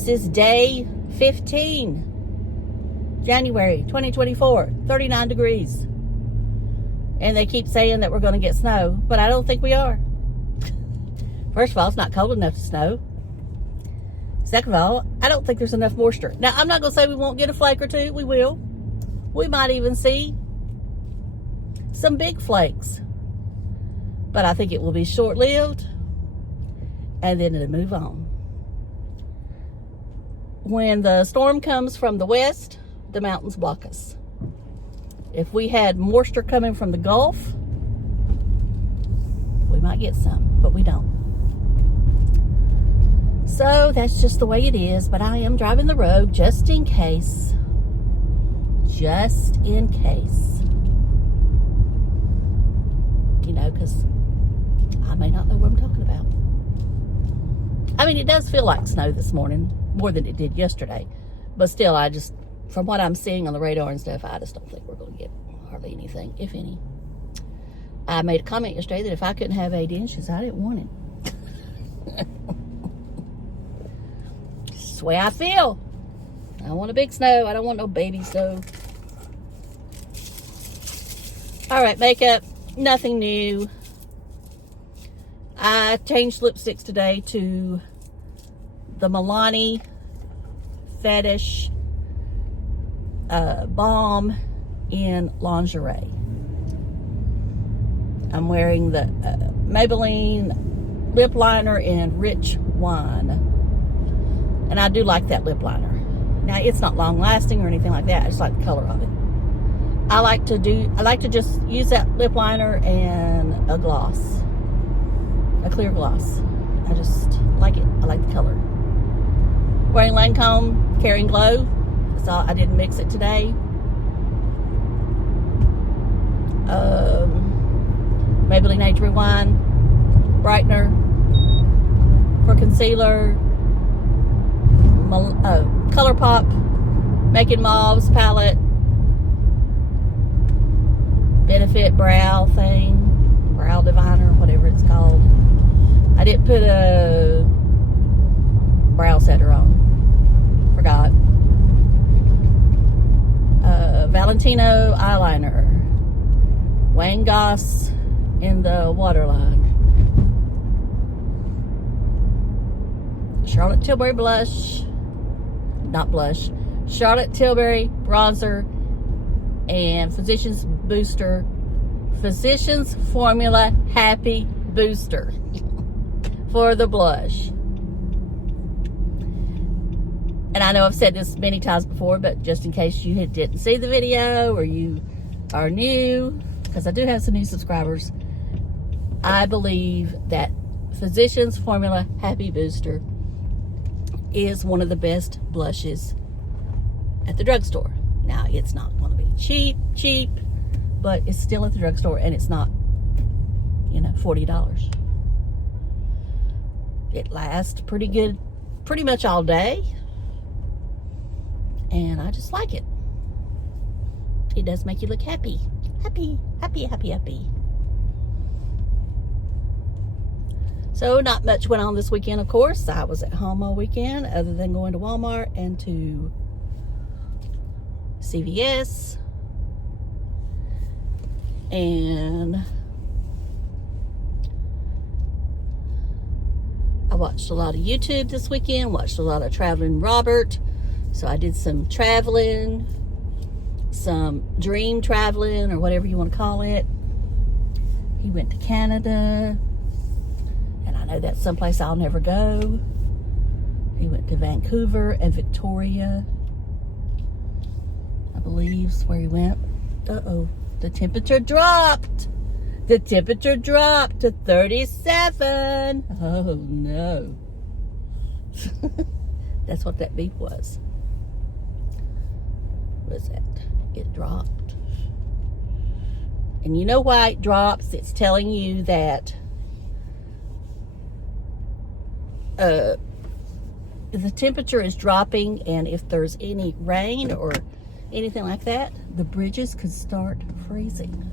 This is day 15, January 2024, 39 degrees. And they keep saying that we're going to get snow, but I don't think we are. First of all, it's not cold enough to snow. Second of all, I don't think there's enough moisture. Now, I'm not going to say we won't get a flake or two. We will. We might even see some big flakes. But I think it will be short-lived, and then it'll move on. When the storm comes from the west, the mountains block us. If we had moisture coming from the Gulf, we might get some, but we don't. So that's just the way it is, but I am driving the road just in case. Just in case. You know, because I may not know what I'm talking about. I mean, it does feel like snow this morning, more than it did yesterday. But still, from what I'm seeing on the radar and stuff, I just don't think we're going to get hardly anything, if any. I made a comment yesterday that if I couldn't have 8 inches, I didn't want it. That's the way I feel. I want a big snow. I don't want no baby snow. All right, makeup. Nothing new. I changed lipsticks today to the Milani Fetish Balm in Lingerie. I'm wearing the Maybelline lip liner in Rich Wine. And I do like that lip liner. Now, it's not long lasting or anything like that. I just like the color of it. I like to just use that lip liner and a gloss. A clear gloss. I just like it. I like the color. Wearing Lancome Care and Glow. So I didn't mix it today. Maybelline Age Rewind brightener for concealer. Colourpop Making Mauves palette. Benefit brow thing. Brow diviner, whatever it's called. I didn't put a brow setter on. Forgot. Valentino eyeliner. Wayne Goss in the Waterline. Charlotte Tilbury blush. Not blush. Charlotte Tilbury bronzer. And Physicians Booster. Physicians Formula Happy Booster. For the blush. And I know I've said this many times before, but just in case you didn't see the video or you are new, because I do have some new subscribers, I believe that Physicians Formula Happy Booster is one of the best blushes at the drugstore. Now, it's not going to be cheap, but it's still at the drugstore, and it's not, $40. It lasts pretty good, pretty much all day. And I just like it. It does make you look happy. Happy. So not much went on this weekend, of course. I was at home all weekend, other than going to Walmart and to CVS. And I watched a lot of YouTube this weekend, watched a lot of Traveling Robert. So I did some traveling, some dream traveling, or whatever you want to call it. He went to Canada, and I know that's someplace I'll never go. He went to Vancouver and Victoria, I believe is where he went. Uh-oh, the temperature dropped. The temperature dropped to 37. Oh, no. That's what that beep was. Was that? It dropped. And you know why it drops? It's telling you that the temperature is dropping, and if there's any rain or anything like that, the bridges could start freezing.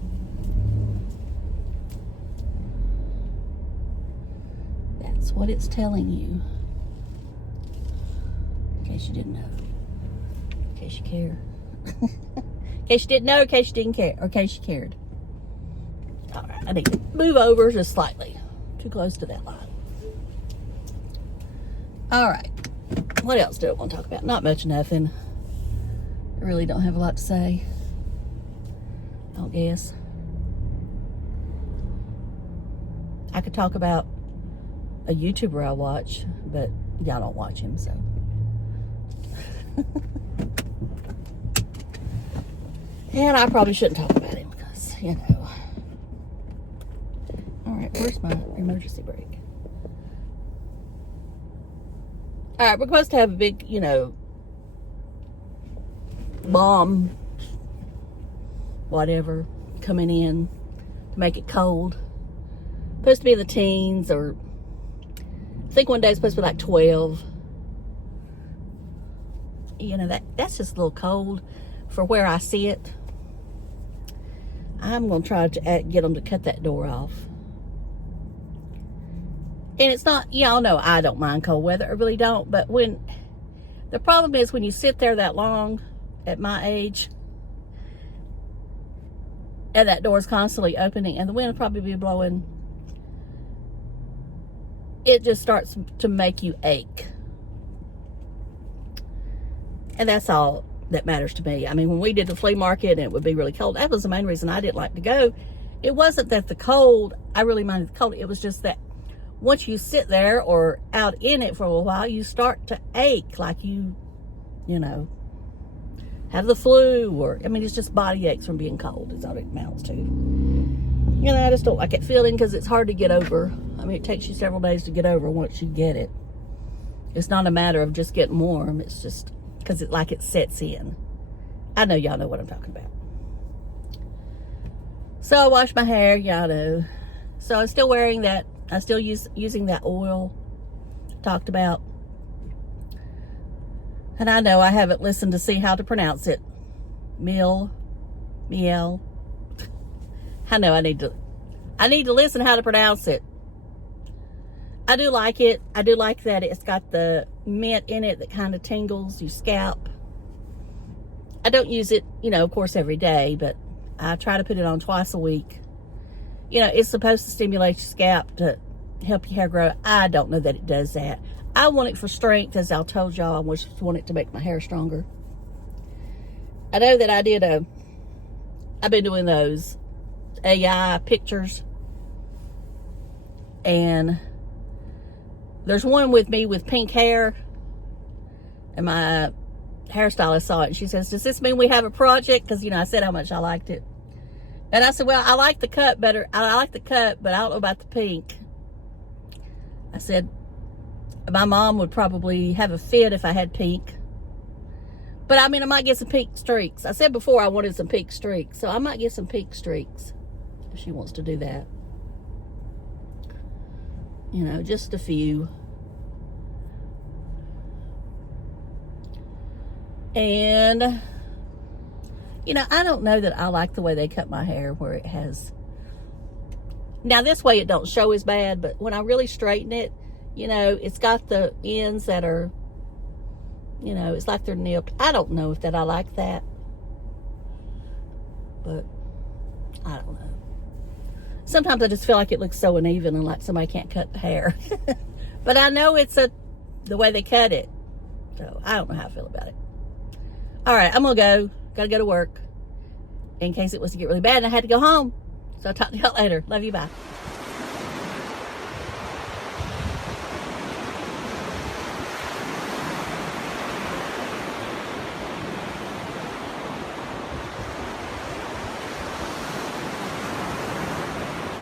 That's what it's telling you. case you didn't know. In case you care. In case you didn't know, in case you didn't care, or in case you cared. Alright, I need to move over just slightly. Too close to that line. Alright. What else do I want to talk about? Not much of nothing. I really don't have a lot to say. I don't guess. I could talk about a YouTuber I watch, but y'all don't watch him, so. And I probably shouldn't talk about him because, you know. Alright, where's my emergency brake? Alright, we're supposed to have a big, you know, bomb, whatever, coming in to make it cold. Supposed to be in the teens, or I think one day it's supposed to be like 12. You know, that's just a little cold for where I sit. I'm going to try to get them to cut that door off. And it's not, y'all know I don't mind cold weather. I really don't. But when, the problem is when you sit there that long at my age, and that door is constantly opening, and the wind will probably be blowing, it just starts to make you ache. And that's all that matters to me. I mean, when we did the flea market and it would be really cold, that was the main reason I didn't like to go. It wasn't that the cold, I really minded the cold. It was just that once you sit there or out in it for a while, you start to ache like you know, have the flu, or, I mean, it's just body aches from being cold is all it amounts to. You know, I just don't like that feeling because it's hard to get over. I mean, it takes you several days to get over once you get it. It's not a matter of just getting warm. It's just because it sets in. I know y'all know what I'm talking about. So I wash my hair, y'all know. So I'm still wearing that. I'm still using that oil I talked about. And I know I haven't listened to see how to pronounce it. Mielle. I know I need to listen how to pronounce it. I do like it. I do like that it's got the mint in it that kind of tingles your scalp. I don't use it, you know, of course, every day, but I try to put it on twice a week. You know, it's supposed to stimulate your scalp to help your hair grow. I don't know that it does that. I want it for strength, as I told y'all. I just want it to make my hair stronger. I know that I've been doing those AI pictures, and there's one with me with pink hair, and my hairstylist saw it, and she says, does this mean we have a project? Because, you know, I said how much I liked it. And I said, well, I like the cut better. I like the cut, but I don't know about the pink. I said, my mom would probably have a fit if I had pink. But, I mean, I might get some pink streaks. I said before I wanted some pink streaks, so I might get some pink streaks if she wants to do that. You know, just a few. And, you know, I don't know that I like the way they cut my hair where it has. Now, this way it don't show as bad, but when I really straighten it, you know, it's got the ends that are, you know, it's like they're nipped. I don't know if I like that. But, I don't know. Sometimes I just feel like it looks so uneven and like somebody can't cut the hair. But I know it's the way they cut it. So, I don't know how I feel about it. All right, I'm going to go. Got to go to work in case it was to get really bad and I had to go home. So I'll talk to y'all later. Love you. Bye.